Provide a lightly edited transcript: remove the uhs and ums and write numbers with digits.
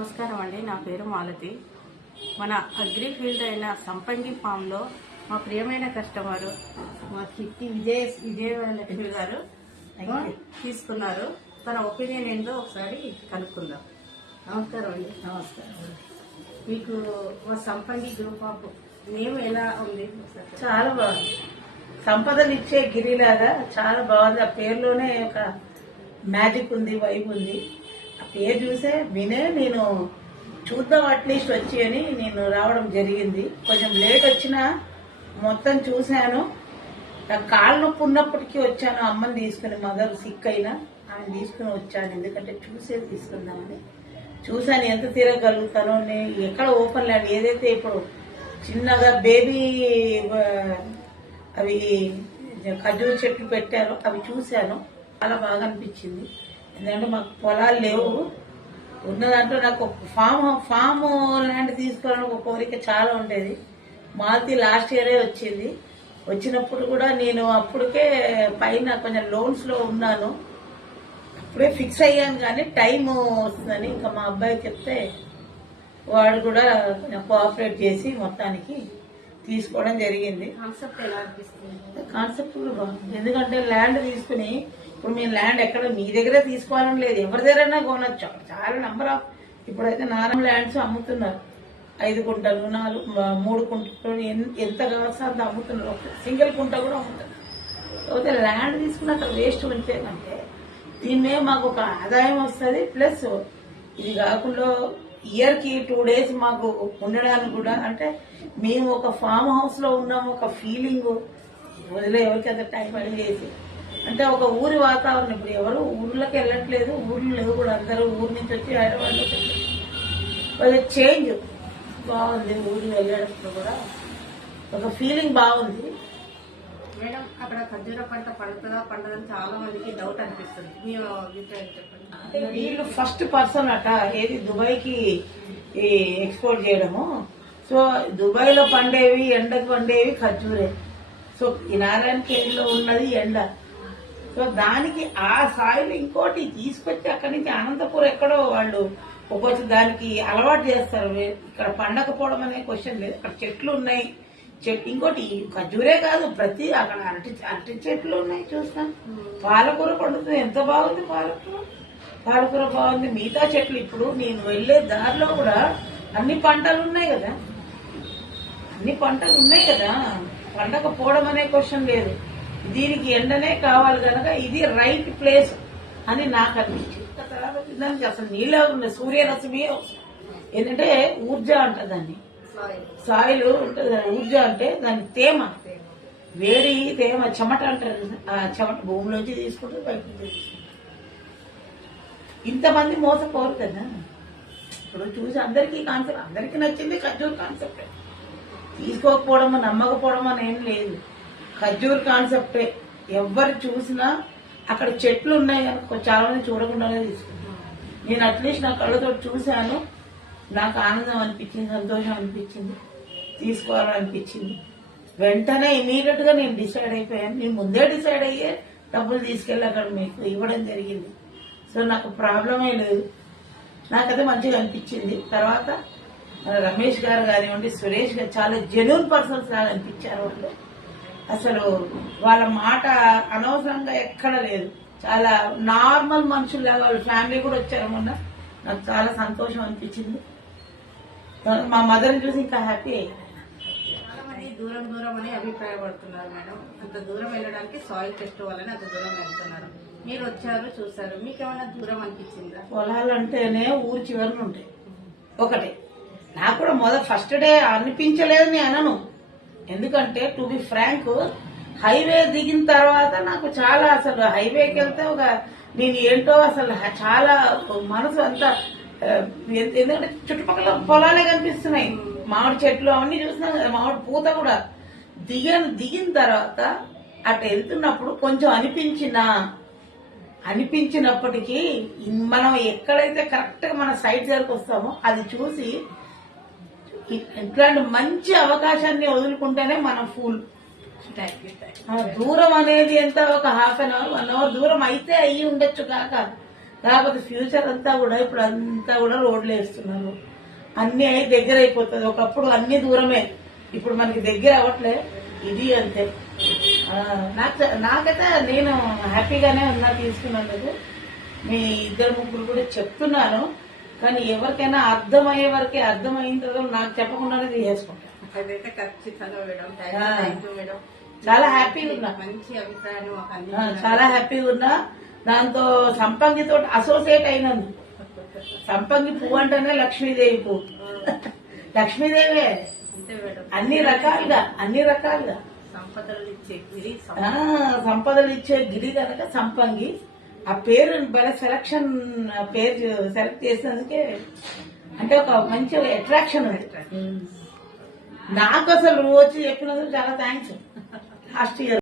నమస్కారం అండి. నా పేరు మాలతి. మన అగ్రి ఫీల్డ్ అయిన సంపంగి ఫామ్లో మా ప్రియమైన కస్టమరు మా కిట్టి విజయలక్ష్మి గారు తీసుకున్నారు. తన ఒపీనియన్ ఏంటో ఒకసారి కనుక్కుందాం. నమస్కారం అండి. నమస్కారం. మీకు మా సంపంగి గ్రూప్ ఆఫ్ నేమ్ ఎలా ఉంది? చాలా బాగుంది. సంపదలు ఇచ్చే గిరిలాగా చాలా బాగుంది. ఆ పేరులోనే ఒక మ్యాజిక్ ఉంది, వైబ్ ఉంది. ఆ పేరు చూసే వినే నేను చూద్దాం అట్లీస్ట్ వచ్చి అని నేను రావడం జరిగింది. కొంచెం లేట్ వచ్చినా మొత్తం చూశాను. నాకు కాళ్ళ నొప్పి ఉన్నప్పటికీ వచ్చాను. అమ్మని తీసుకుని, మదర్ సిక్ అయినా ఆమె తీసుకుని వచ్చాను. ఎందుకంటే చూసేది తీసుకుందామని చూశాను. ఎంత తిరగలుగుతానో ఎక్కడ ఓపెన్ ల్యాండ్ ఏదైతే ఇప్పుడు చిన్నగా బేబీ అవి ఖర్జూర చెట్లు పెట్టారో అవి చూశాను. చాలా బాగా అనిపించింది. ఎందుకంటే మాకు పొలాలు లేవు. ఉన్న దాంట్లో నాకు ఫామ్ ల్యాండ్ తీసుకోవాలని ఒక కోరిక చాలా ఉండేది. మాల్తీ లాస్ట్ ఇయరే వచ్చింది. వచ్చినప్పుడు కూడా నేను అప్పటికే పైన కొంచెం లోన్స్ లో ఉన్నాను. అప్పుడే ఫిక్స్ అయ్యాను, కానీ టైం వస్తుందని ఇంకా మా అబ్బాయి చెప్తే వాడు కూడా కొంచెం కోఆపరేట్ చేసి మొత్తానికి తీసుకోవడం జరిగింది. కాన్సెప్ట్ ఎలా అనిపిస్తుంది? కాన్సెప్ట్ కూడా బాగుంది. ఎందుకంటే ల్యాండ్ తీసుకుని ఇప్పుడు మేము ల్యాండ్ ఎక్కడ మీ దగ్గరే తీసుకోవాలని లేదు, ఎవరి దగ్గరైనా కొనొచ్చు. చాలా నెంబర్ ఆఫ్ ఇప్పుడైతే నార్మల్ ల్యాండ్స్ అమ్ముతున్నారు. 5 కుంటలు 3 కుంటలు ఎంత కావాల్సిన అంత అమ్ముతున్నారు. సింగిల్ కుంట కూడా అమ్ముతున్నారు. కాకపోతే ల్యాండ్ తీసుకున్నాక వేస్ట్ ఉంచేదంటే దీని మీద మాకు ఒక ఆదాయం వస్తుంది. ప్లస్ ఇది కాకుండా ఇయర్ కి 2 days మాకు ఉండడానికి కూడా, అంటే మేము ఒక ఫామ్ హౌస్ లో ఉన్నాము. ఒక ఫీలింగ్ వదిలే ఎవరికి అంత టైం అడిగేసి అంటే ఒక ఊరి వాతావరణం. ఇప్పుడు ఎవరు ఊర్లోకి వెళ్ళట్లేదు, ఊర్లు లేవు కూడా. అందరూ ఊరి నుంచి వచ్చి హైదరాబాద్ చేంజ్ బాగుంది. ఊరు వెళ్ళేటప్పుడు కూడా ఒక ఫీలింగ్ బాగుంది. మేడం, అక్కడ ఖర్జూర పంట పండుతుందా పండదని చాలా మందికి డౌట్ అనిపిస్తుంది. మీ అభిప్రాయం చెప్పండి. వీళ్ళు ఫస్ట్ పర్సన్ అట ఏది దుబాయ్ కి ఎక్స్పోర్ట్ చేయడము. సో దుబాయ్ లో పండేవి, ఎండకు పండేవి ఖర్జూరే. సో ఈ నారాయణఖేడ్లో ఉన్నది ఎండ. సో దానికి ఆ సాయిల్ ఇంకోటి తీసుకొచ్చి అక్కడి నుంచి అనంతపూర్ ఎక్కడో వాళ్ళు ఒక్కొచ్చి దానికి అలవాటు చేస్తారు. ఇక్కడ పండకపోవడం అనే క్వశ్చన్ లేదు. అక్కడ చెట్లు ఉన్నాయి. ఇంకోటి ఖర్జూరే కాదు, ప్రతి అక్కడ అరటి చెట్లు ఉన్నాయి. చూస్తాం. పాలకూర పండుతుంది. ఎంత బాగుంది పాలకూర బాగుంది. మిగతా చెట్లు ఇప్పుడు నేను వెళ్లే దారిలో కూడా అన్ని పంటలు ఉన్నాయి కదా. పండకపోవడం అనే క్వశ్చన్ లేదు. దీనికి ఎండనే కావాలి కనుక ఇది రైట్ ప్లేస్ అని నాకు అనిపించింది. దానికి అసలు నీళ్ళ ఉన్నాయి, సూర్యరశ్మి. ఏంటంటే ఊర్జ అంట దాన్ని, సాయిల్ ఉంటుంది. ఊర్జ అంటే దాని తేమ, వేడి తేమ, చెమట అంటారు. ఆ చెమట భూమిలోంచి తీసుకుంటే బయటకు తీసుకుంటారు. ఇంతమంది మోసపోరు కదా. ఇప్పుడు చూసి అందరికీ కాన్సెప్ట్, అందరికీ నచ్చింది ఖర్జూర్ కాన్సెప్ట్. తీసుకోకపోవడం, నమ్మకపోవడం అని ఏం లేదు. ఖర్జూర్ కాన్సెప్టే. ఎవరు చూసినా అక్కడ చెట్లు ఉన్నాయి అనుకో, చాలా మంది చూడకుండానే తీసుకుంటాను. నేను అట్లీస్ట్ నా కళ్ళతో చూశాను. నాకు ఆనందం అనిపించింది, సంతోషం అనిపించింది, తీసుకోవాలనిపించింది. వెంటనే ఇమీడియట్ గా నేను డిసైడ్ అయిపోయాను. నేను ముందే డిసైడ్ అయ్యే డబ్బులు తీసుకెళ్లి అక్కడ మీకు ఇవ్వడం జరిగింది. సో నాకు ప్రాబ్లమే లేదు. నాకైతే మంచిగా అనిపించింది. తర్వాత రమేష్ గారు కానివ్వండి, సురేష్ గారు చాలా జెన్యూన్ పర్సన్స్ లాగా అనిపించారు. వాళ్ళు అసలు వాళ్ళ మాట అనవసరంగా ఎక్కడ లేదు. చాలా నార్మల్ మనుషుల్లాగా వాళ్ళ ఫ్యామిలీ కూడా వచ్చారు మొన్న. నాకు చాలా సంతోషం అనిపించింది. మా మదర్ చూసి ఇంకా హ్యాపీ అయ్యాను. చాలా మంది దూరం అని అభిప్రాయపడుతున్నారు మేడం. అంత దూరం వెళ్ళడానికి సాయిల్ టెస్ట్ వల్లనే అంత దూరం వెళ్తున్నారు. మీరు వచ్చారు, చూసారు, మీకేమైనా దూరం అనిపించిందా? పొలాలు అంటేనే ఊరి చివరిని ఉంటాయి. ఒకటి నాకు కూడా ఫస్ట్ డే అనిపించలేదని అనను. ఎందుకంటే టు బి ఫ్రాంక్, హైవే దిగిన తర్వాత నాకు చాలా అసలు హైవేకి వెళ్తే ఒక నేను ఏంటో అసలు చాలా మనసు అంతా, ఎందుకంటే చుట్టుపక్కల పొలాలే కనిపిస్తున్నాయి. మామిడి చెట్లు అవన్నీ చూస్తున్నాం కదా, మామిడి పూత కూడా. దిగిన తర్వాత అటు వెళ్తున్నప్పుడు కొంచెం అనిపించినప్పటికీ మనం ఎక్కడైతే కరెక్ట్ గా మన సైట్ దగ్గరకు వస్తామో అది చూసి ఇట్లాంటి మంచి అవకాశాన్ని వదులుకుంటేనే మనం ఫుల్. దూరం అనేది ఎంత ఒక 1/2 hour 1 hour దూరం అయితే అయ్యి ఉండొచ్చు కాక కాకపోతే ఫ్యూచర్ అంతా కూడా ఇప్పుడు అంతా కూడా రోడ్లు వేస్తున్నారు, అన్ని అయి దగ్గర అయిపోతుంది. ఒకప్పుడు అన్ని దూరమే, ఇప్పుడు మనకి దగ్గర అవ్వట్లే. ఇది అంతే. నాకైతే నేను హ్యాపీగానే ఉన్నా తీసుకున్నందుకు. మీ ఇద్దరు ముగ్గురు కూడా చెప్తున్నాను, కానీ ఎవరికైనా అర్థమయ్యే వరకే, అర్థమైన తర్వాత నాకు చెప్పకుండానే తీసేసుకుంటాను. అదైతే ఖచ్చితంగా మేడం. Thank you madam. చాలా హ్యాపీగా ఉన్నా, మంచి అభిప్రాయం మాకు చాలా హ్యాపీగా ఉన్నా. దాంతో సంపంగితో అసోసియేట్ అయినాను. సంపంగి పువ్వు అంటేనే లక్ష్మీదేవి పువ్వు. లక్ష్మీదేవే అంతే మేడం. అన్ని రకాలుగా సంపదలు ఇచ్చే గిరి సంపదలు ఇచ్చే గిరి కనుక సంపంగి. ఆ పేరు బాగా పేరు సెలెక్ట్ చేసినందుకే అంటే ఒక మంచి అట్రాక్షన్ ఉంది నాకు. అసలు వచ్చి చెప్పినందుకు చాలా థ్యాంక్స్. Last year